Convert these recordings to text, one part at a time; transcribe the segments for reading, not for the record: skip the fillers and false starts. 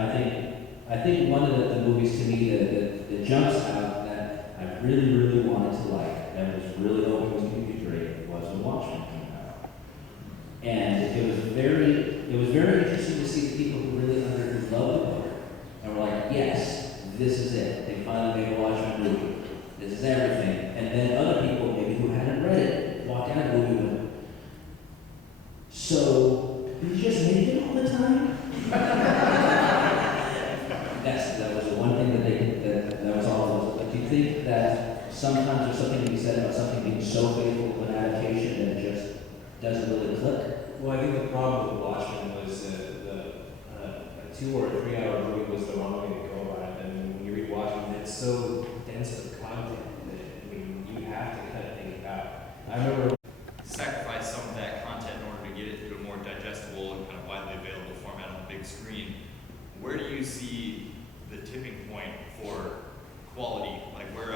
I think one of the movies to me that jumps out that I really, really wanted to like, and was really hoping was going to be great, was The Watchmen came out. And it was very interesting to see the people who really loved the book and were like, yes, this is it. They finally made a Watchmen movie. This is everything. And then other people, maybe who hadn't read it, walk out of the movie and went, so, did you just make it all the time? That was the one thing that was all. Like, do you think that sometimes there's something to be said about something being so faithful to an adaptation that it just doesn't really click? Well, I think the problem with Watchmen was a 2 or 3 hour movie was the wrong way to go about it. And when you read Watchmen, it's so dense with content that you have to kind of think about. I remember sacrifice some of that content in order to get it to a more digestible and kind of widely available format on the big screen. Where do you see the tipping point for quality? Like where,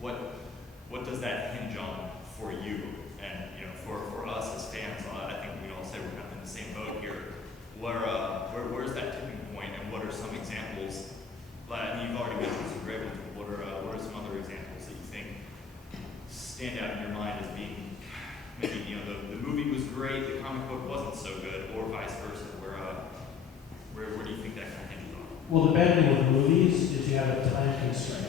what does that hinge on for you? And for us as fans, I think we all say we're kind of in the same boat here. Where's that tipping point, and what are some examples? And you've already mentioned some great ones, but what are some other examples that you think stand out in your mind as being maybe the movie was great, the comic book wasn't so good, or vice versa? Where do you think that kind of hinges on? Well, the bad thing with movies is you have a time constraint.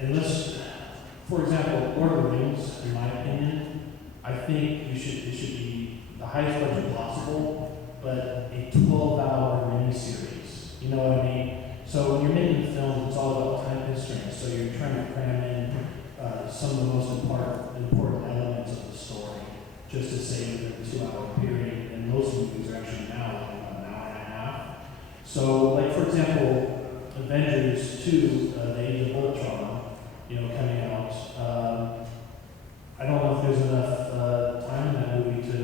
Unless, for example, Lord of the Rings, in my opinion, I think it should be the highest budget possible, but a 12-hour miniseries. You know what I mean? So when you're making films, it's all about time constraints. So you're trying to cram in some of the most important elements of the story, just to say within a 2-hour period. And most movies are actually now about an hour and a half. So, like for example, Avengers 2, The Age of Ultron, coming out. I don't know if there's enough time in that movie to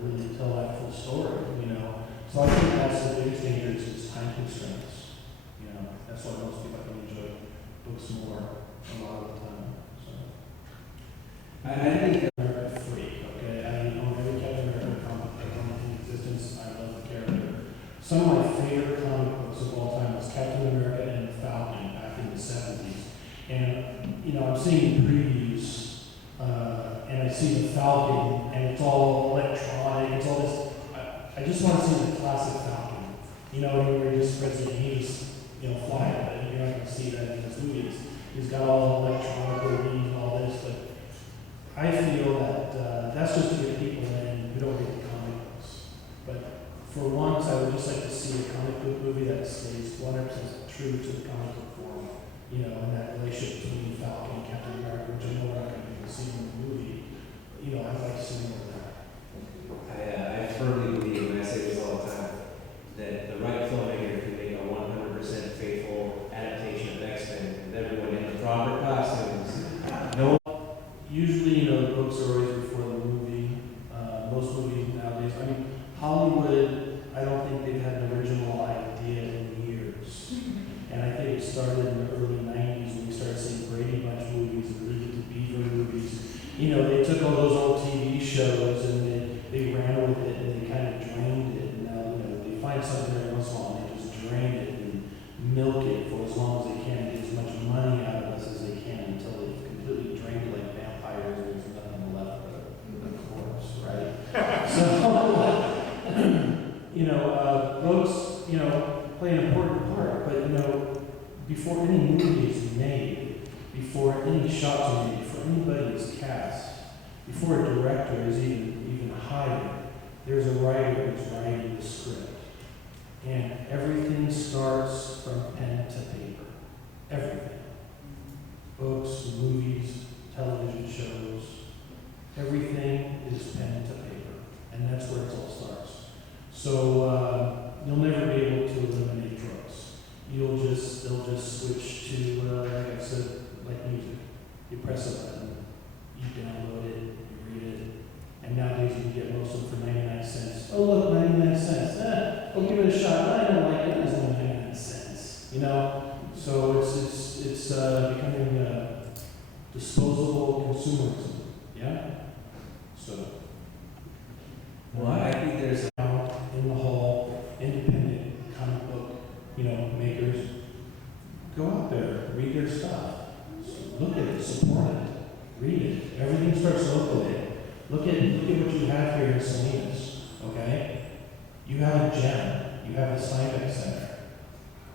really tell that full story. So I think that's the biggest danger is time constraints. That's why most people enjoy books more a lot of the time. So I think America freak. Okay, I own every Captain America comic in existence. I love the character. Some of my favorite comic books of all time was Captain America and the Falcon back in the 70s. And I'm seeing previews, and I see the Falcon, and it's all electronic. It's all this. I just want to see the classic Falcon. Where he just spreads it, and he just fly it. But you're not going to see that in his movies. He's got all electronic wings and all this, but I feel that that's just to get people in who don't read the comic books. But for once, I would just like to see a comic book movie that stays 100% true to the comic book form. And that relationship between Falcon and Captain America, which I know we're not going to be seeing in the movie. I'd like to see more of that. I firmly believe, and I say this all the time, that the right filmmaker can make a 100% faithful adaptation of X-Men with everyone in the proper costumes. Usually, the books are always before the movie. Most movies nowadays, Hollywood, I don't think they've had an original idea in years. And I think it started in the early 90s when we started seeing Brady Bunch movies and Leave It to Beaver movies. They took all those old TV shows and they ran with it and they kind of drained it. And now, they find something every once in a while and they just drain it and milk it for as long as they can, get as much money out of us as they can until they've completely drained it like vampires and there's nothing left but a corpse, right? So, books, play an important part, but before any movie is made, before any shots are made, before anybody is cast, before a director is even hired, there's a writer who's writing the script. And everything starts from pen to paper. Everything. Books, movies, television shows, everything is pen to paper. And that's where it all starts. So you'll never be able to eliminate drugs. They'll just switch to, like I said, like music. You press a button, you download it, you read it, and nowadays you can get most of them for 99 cents. Oh look, 99 cents. I'll give it a shot. I don't like it. It's only 99 cents. So it's becoming disposable consumerism. Yeah. So. Well, I think there's out in the hall Read it. Everything starts locally. Look at what you have here in Salinas, okay? You have a gem. You have the Steinbeck Center.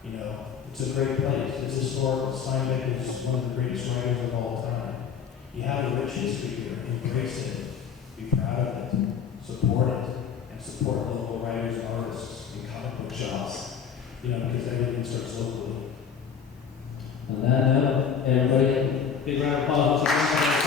You know, it's a great place. It's historical. Steinbeck is one of the greatest writers of all time. You have a rich history here. Embrace it. Be proud of it. Support it. And support local writers and artists and comic book shops. You know, because everything starts locally. On that note, everybody, big round of applause.